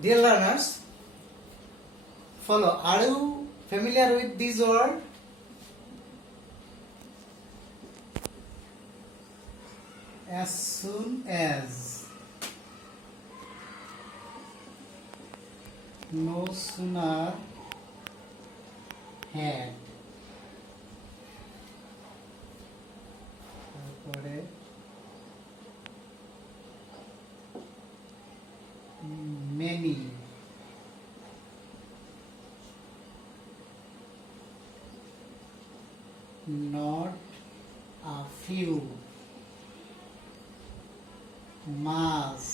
Dear learners, follow. Are you familiar with this word? As soon as. No sooner had. তারপরে many. Not a few. Mass.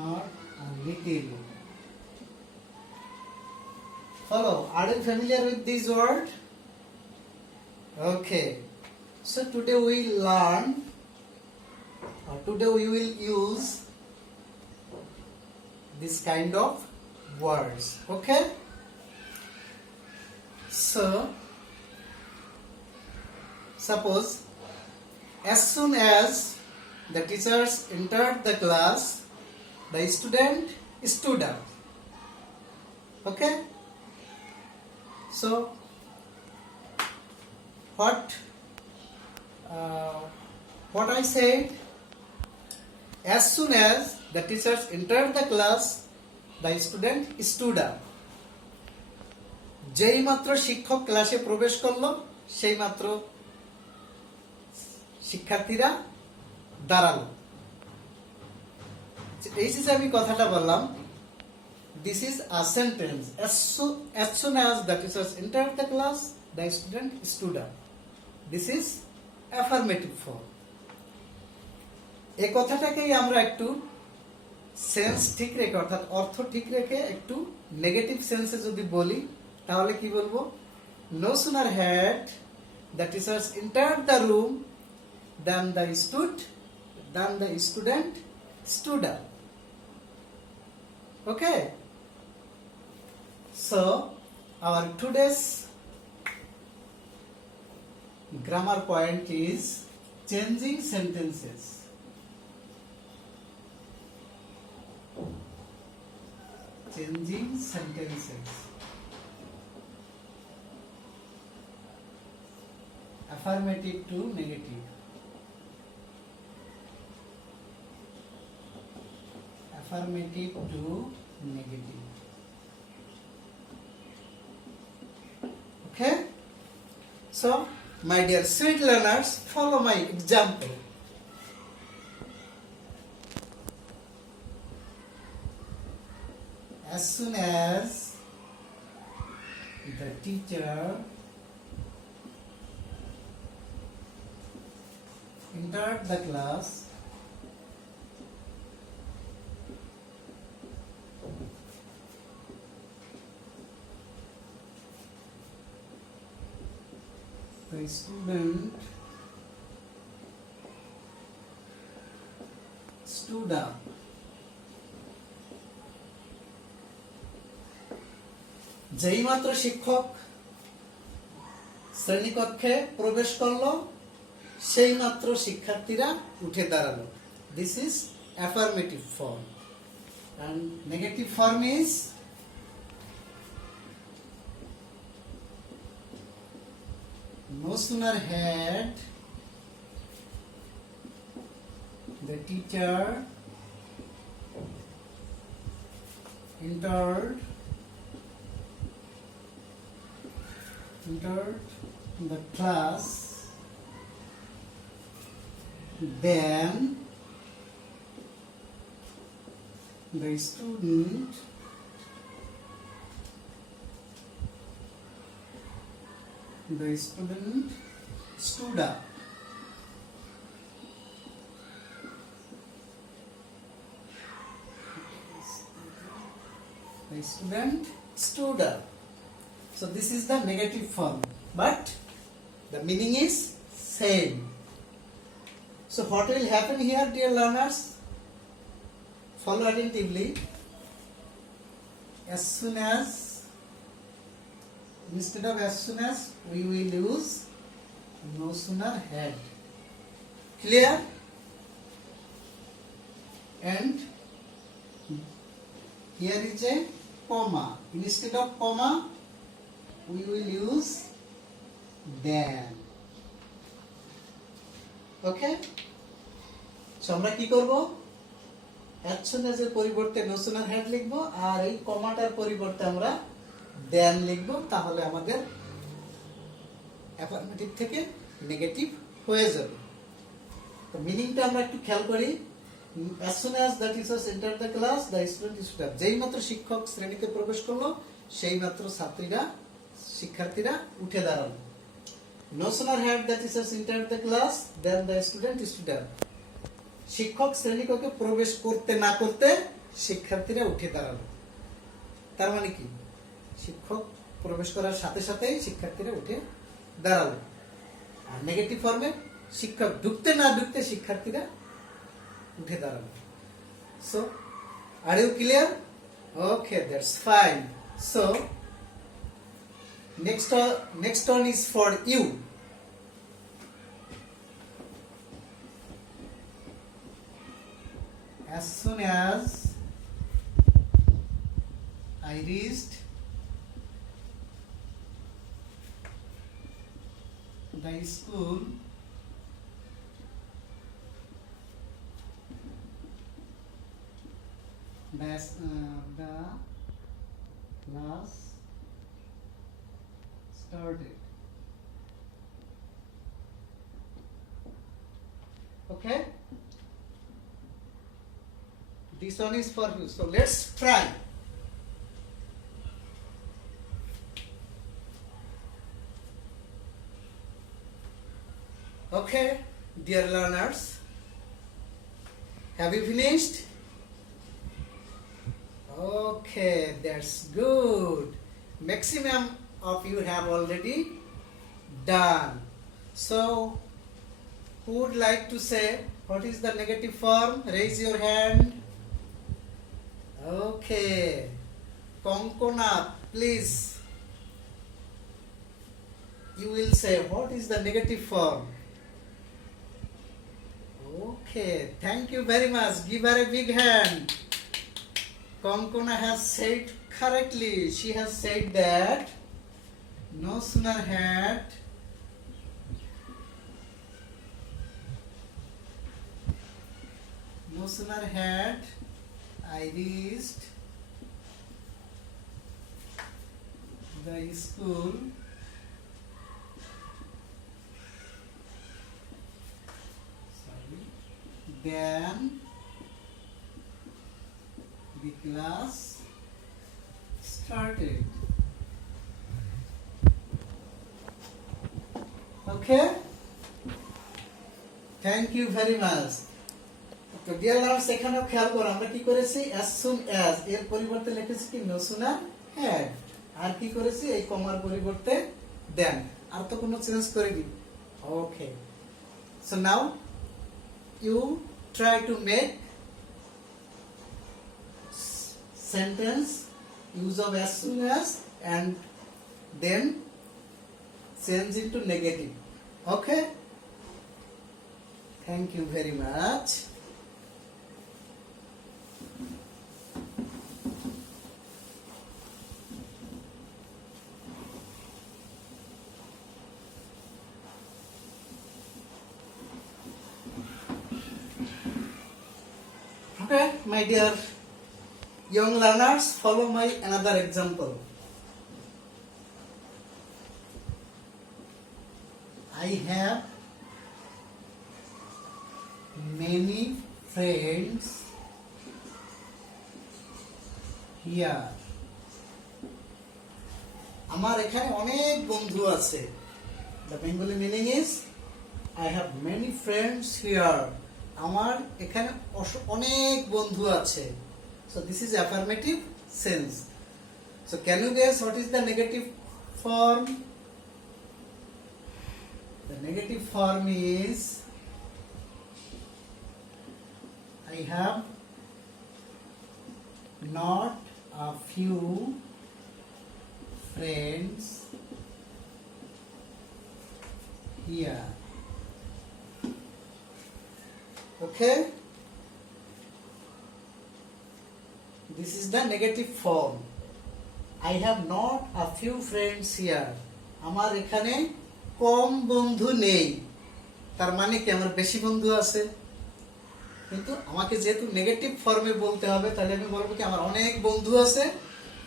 Not a little. Follow. Are you familiar with this word? Okay. So today we learn, or today we will use this kind of words. Okay? So, suppose as soon as the teachers entered the class, the student stood up. Okay? So, what I said, as soon as the teachers entered the class, the student stood up. যেই মাত্র শিক্ষক ক্লাসে প্রবেশ করলো সেই মাত্র শিক্ষার্থীরা দাঁড়ালো। এই যে আমি কথাটা বললাম, this is a sentence. As soon as the teachers entered the class, the student stood up. This is affirmative form. এই কথাটাকেই আমরা একটু সেন্স ঠিক রেখে, অর্থাৎ অর্থ ঠিক রেখে একটু নেগেটিভ সেন্সে যদি বলি তাহলে কি বলবো? No sooner had the teachers entered the room than the student stood up. Okay? So, our today's grammar point is changing sentences. Changing sentences. Affirmative to negative. Affirmative to negative. Okay? So, my dear sweet learners, follow my example. As soon as the teacher entered the class, the student stood up. যেই মাত্র শিক্ষক শ্রেণীকক্ষে প্রবেশ করলো সেই মাত্র শিক্ষার্থীরা উঠে দাঁড়ালো। This is affirmative form. And negative form is no sooner had the teacher entered the class, then the student stood up. The student stood up. So this is the negative form, but the meaning is same. So what will happen here, dear learners? Follow attentively. As soon as, instead of as soon as, we will use no sooner had. Clear? and here is a comma. Instead of comma, we will use than. Okay? So আমরা কি করব? as soon as এর পরিবর্তে no sooner had লিখব আর এই কমাটার পরিবর্তে আমরা than লিখব, তাহলে আমাদের অ্যাফার্মেটিভ থেকে নেগেটিভ হয়ে যাবে। তো মিনিংটা আমরা একটু খেয়াল করি। as soon as the teacher entered the class, the student stood up. যেই মাত্র শিক্ষক শ্রেণীতে প্রবেশ করলো সেই মাত্র শিক্ষার্থীরা উঠে দাঁড়ালো। no sooner had the teacher entered the class than the student stood up. শিক্ষক শ্রেণীকক্ষে প্রবেশ করতে না করতে শিক্ষার্থীরা উঠে দাঁড়ালো। তার মানে কি, শিক্ষক প্রবেশ করার সাথে সাথেই শিক্ষার্থীরা উঠে দাঁড়ালো। আর নেগেটিভ ফর্মে শিক্ষক ঢুকতে না ঢুকতে শিক্ষার্থীরা উঠে দাঁড়ালো। So are you clear? Okay, that's fine. So next one is for you. As soon as I reached the school, the class started. Okay, this one is for you, so let's try. Okay, dear learners, have you finished? Okay, that's good. Maximum of you have already done. So who would like to say what is the negative form? Raise your hand. Okay, Konkona, please, you will say what is the negative form. Okay, thank you very much. Give her a big hand. Konkona has said correctly. She has said that no sooner had I reached the school, then the class started. Okay, thank you very much. তো dear learners, এখানেও খেয়াল করো আমরা কি করেছি, as soon as এর পরিবর্তে লিখেছি কি no sooner had, আর কি করেছি এই কমার পরিবর্তে then, আর তো কোনো চেঞ্জ করিনি। Okay, so now you try to make sentence use of as soon as and then change into negative. Okay, thank you very much. Okay, my dear young learners, follow my another example. I have many friends here. আমার এখানে অনেক বন্ধু আছে। The Bengali meaning is I have many friends here. আমার এখানে অনেক বন্ধু আছে। So this is affirmative sense. So can you guess what is the negative form? The negative form is I have not a few friends here. Okay, This is the negative form. I have not a few friends here. আমার এখানে কম বন্ধু নেই, তার মানে কি আমার বেশি বন্ধু আছে। কিন্তু আমাকে যেহেতু নেগেটিভ ফর্মে বলতে হবে, তাহলে আমি বলবো কি আমার অনেক বন্ধু আছে।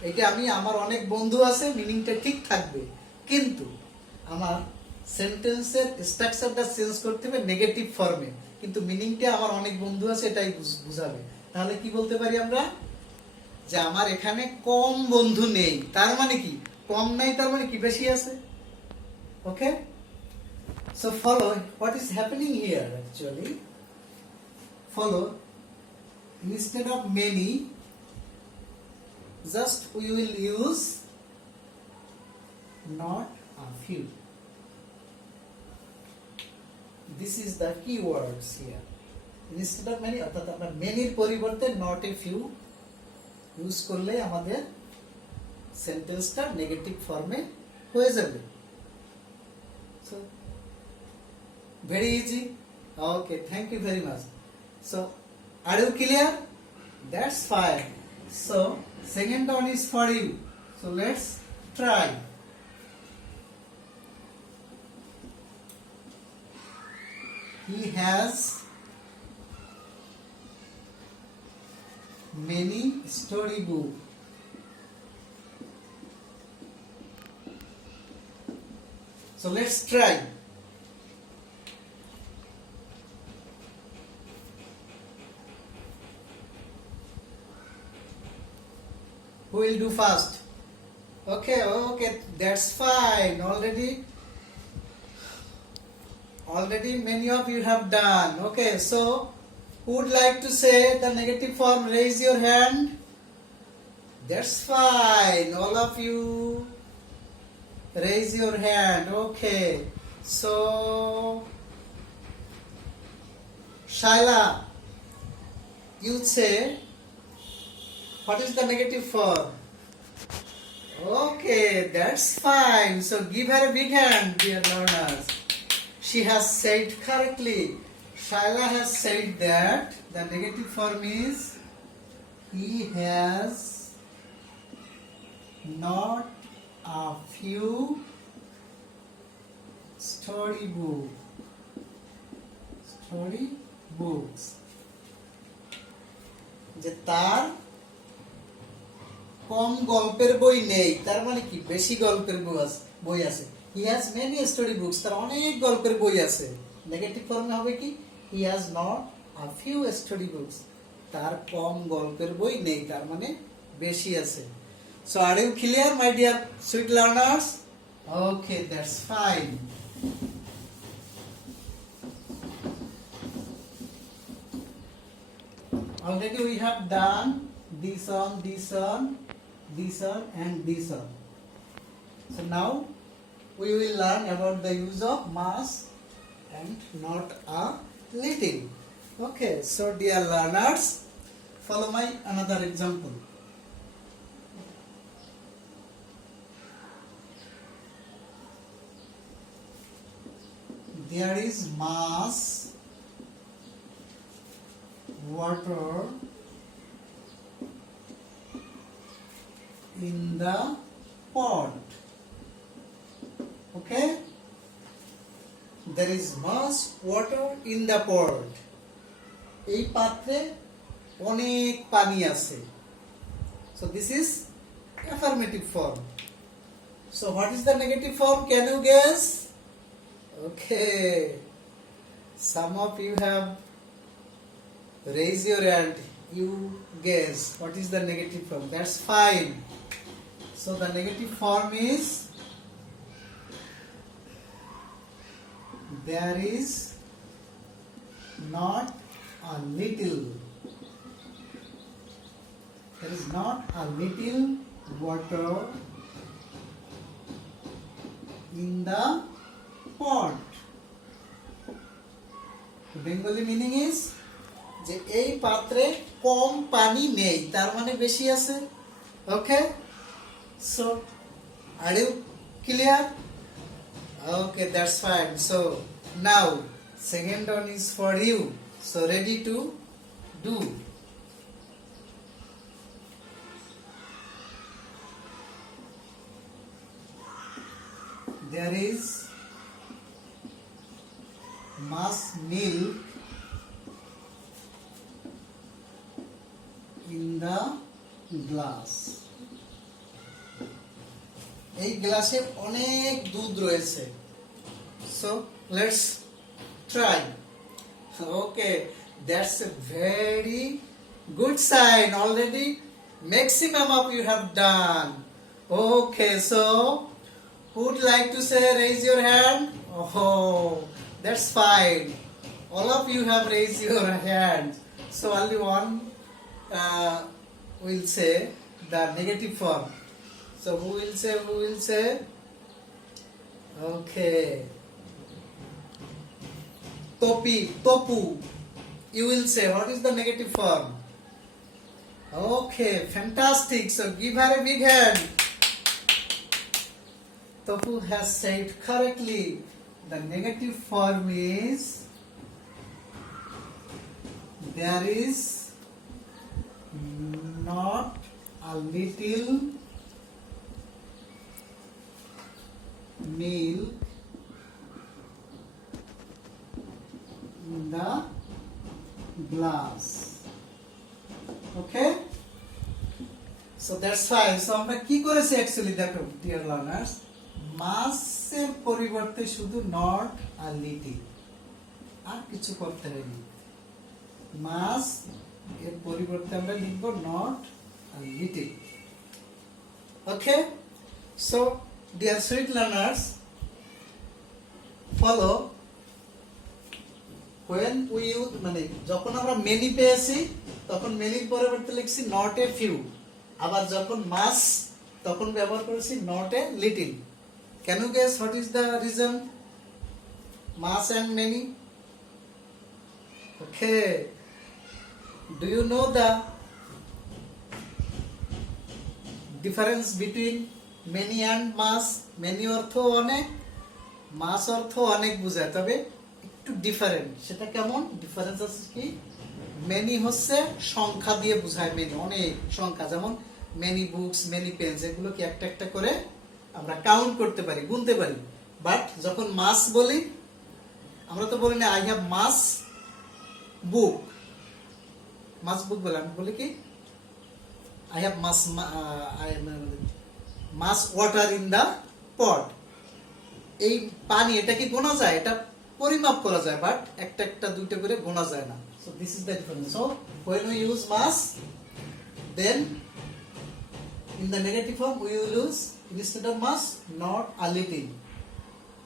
এটা আমি আমার অনেক বন্ধু আছে মিনিংটা ঠিক থাকবে, কিন্তু আমার সেন্টেন্সের স্ট্রাকচারটা চেঞ্জ করতে হবে নেগেটিভ ফর্মে, কিন্তু মিনিংটা আমার অনেক বন্ধু আছে এটাই বুঝাবে। তাহলে কি বলতে পারি আমরা, যে আমার এখানে কম বন্ধু নেই, তার মানে কি কম নাই, তার মানে কি বেশি আছে। Okay, so follow what is happening here. Actually follow, instead of many, just we will use not a few. This is the key words here. Instead of many, অর্থাৎ আমরা many এর পরিবর্তে not a few ইউজ করলে আমাদের সেন্টেন্সটা নেগেটিভ ফর্মে হয়ে যাবে। So very easy. Okay, thank you very much. So, are you clear? That's fine. So, second one is for you. So, let's try. He has many storybooks. So, let's try. Who will do first? Okay, that's fine. Already many of you have done. Okay, so who would like to say the negative form? Raise your hand. That's fine. All of you raise your hand. Okay, so Shaila, you say, what is the negative form? Okay, that's fine. So give her a big hand, dear learners. She has said correctly. Shaila has said that the negative form is he has not a few storybooks. যে তার কম গল্পের বই নেই, তার মানে কি বেশি গল্পের বই আছে। He has many story books, তার অনেক গল্পের বই আছে। নেগেটিভ ফর্মে হবে কি, he has not a few story books, তার কম গল্পের বই নেই, তার মানে বেশি আছে। So are you clear my dear sweet learners? Okay, that's fine. Already we have done this one, and this one. So now we will learn about the use of mass and not a little. Okay, so dear learners, follow my another example. There is mass water in the pot. Okay, there is much water in the pot. এই পাত্রে অনেক পানি আছে। So this is affirmative form. So what is the negative form? Can you guess? Okay, some of you have raised your hand. You guess what is the negative form. That's fine. So the negative form is there is not a little. There is not a little water in the pot. The Bengali meaning is যে এই পাত্রে কম পানি নেই, তার মানে বেশি আছে। Okay, so are you clear? Okay, that's fine. So now second one is for you. So ready to do. there is much milk in the glass. এই গ্লাসে অনেক দুধ রয়েছে. So let's try. Okay, that's a very good sign. Already maximum of you have done. Okay, so who would like to say raise your hand? Oh, that's fine. All of you have raised your hands. So only one will say the negative form. So who will say? Who will say? Okay. Topi, topu. You will say what is the negative form? Okay, fantastic. So give her a big hand. Topu has said correctly. The negative form is there is not a little milk in the glass. Okay, so that's fine. So আমরা কি করেছি অ্যাকচুয়ালি দেখো dear learners, মাসের পরিবর্তে শুধু নট আর লিটিল, আর কিছু করতে হয়নি. মাস এর পরিবর্তে আমরা লিখব নট আর little. Okay, so dear sweet learners, follow when we use মানে যখন আমরা many পেয়েছি তখন many পরিবর্তে লিখছি not a few, আবার যখন mass তখন ব্যবহার করেছি not a little. Can you guess what is the reason? Mass and many. Okay, do you know the difference between many and mass? many অর্থ অনেক, mass অর্থ অনেক বোঝায়, তবে একটু ডিফারেন্ট. সেটা কেমন ডিফারেন্স আছে কি? মেনি হচ্ছে সংখ্যা দিয়ে বোঝায়, মেনি অনেক সংখ্যা, যেমন মেনি বুকস, মেনি পেন্স, এগুলো কি একটা একটা করে আমরা কাউন্ট করতে পারি, গুনতে পারি. বাট যখন মাস বলি, আমরা তো বলি না আই হ্যাভ মাস বুক, মাস বুক বলে আমি বলি কি I have mass water in the pot. এই পানি, এটা কি গোনা যায়? এটা পরিমাপ করা যায়, বাট একটা একটা দুইটা করে গোনা যায় না. So this is the difference. So when we use mass, then in the negative form we will use instead of mass not a little.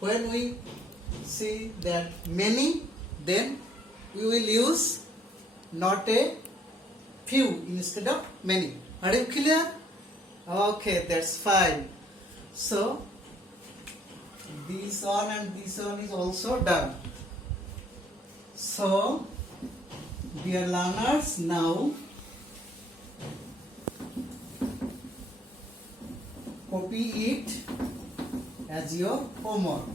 When we see that many, then we will use not a few instead of many. Are you clear? Okay, that's fine. So this one and this one is also done. So dear learners, now copy it as your homework.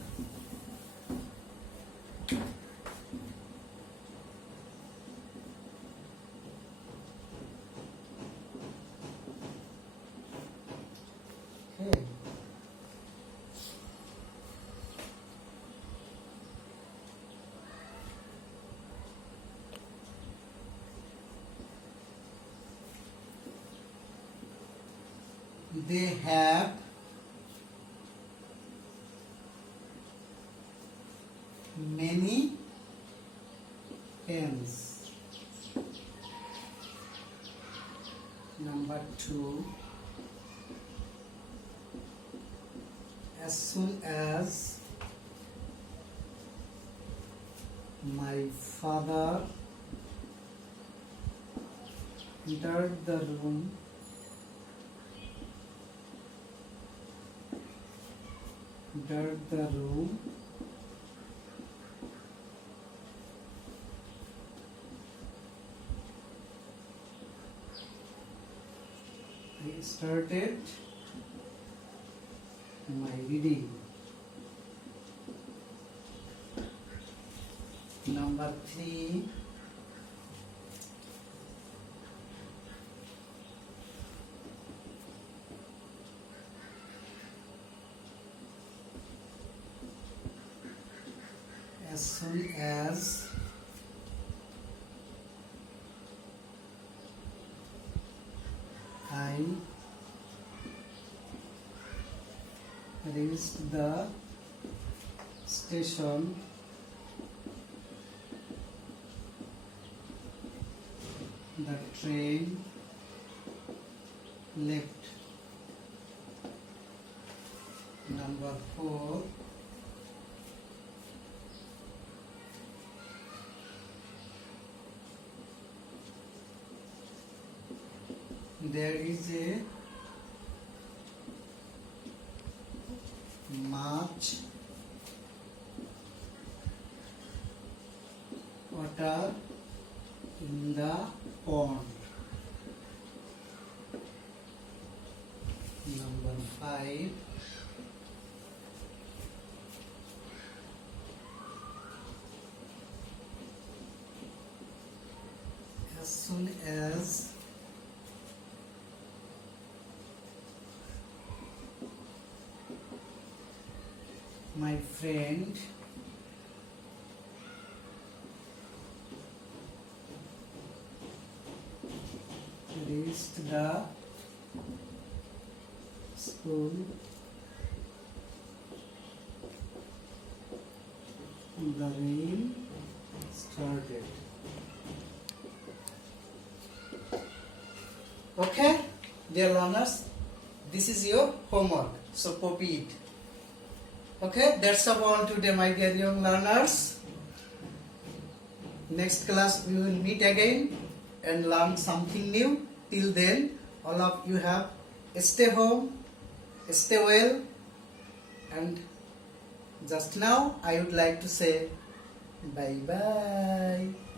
Okay. They have many pens. Number 2, as soon as my father entered the room, I started my reading. Number 3, as soon as I reached the station, the train left. Number 4. There is a much water in the pond. Number 5. As soon as my friend reached the school, the rain started. Okay, dear learners, this is your homework, so copy it. Okay, that's all today, my dear young learners. Next class we will meet again and learn something new. Till then, all of you have stay home, stay well, and just now I would like to say bye bye.